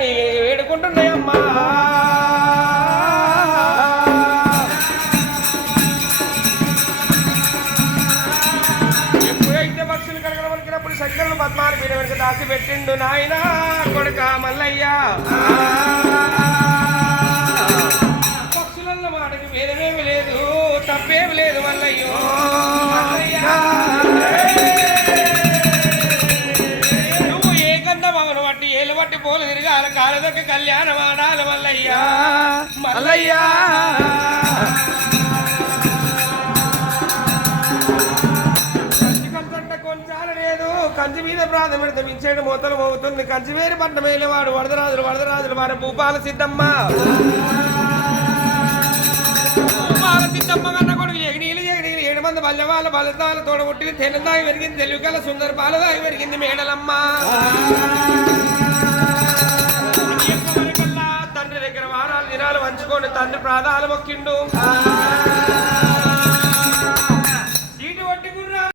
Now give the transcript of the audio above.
నీ వేడుకుంటున్నాయమ్మా ఎప్పుడైతే పక్షులు కలగలవలికినప్పుడు శంకరులు పద్మాలు మీద వెనుక దాసి పెట్టిండు నాయన కొడుక మల్లయ్య పక్షులన్న మాటకి వేరేమేమి లేదు తప్పేమి లేదు మల్లయ్యో నువ్వు ఏ కన్న మగను బట్టి ఏలు బట్టి పోలు తిరగాల కాలదొక్క కళ్యాణం ఆడాలి మల్లయ్యా మల్లయ్యా కంచి మీద ప్రాంతం పెడితే మించేడు మూతలు మోగుతుంది కంచి వేరు పట్నం వేలేవాడు వరదరాజులు వారి భూపాల సిద్ధమ్మ భూపాల సిద్ధమ్మ కన్న కొడుకు ఎగనీలు 7 మంది బల్లెవాళ్ళ బలతాల తోడగొట్టిన తెల్లదాయి పెరిగింది తెలుగుగల సుందర పాలదాయి పెరిగింది మేడలమ్మ తండ్రి దగ్గర వారాలు దినాలు వంచుకొని తండ్రి ప్రాణాలు మొక్కిండు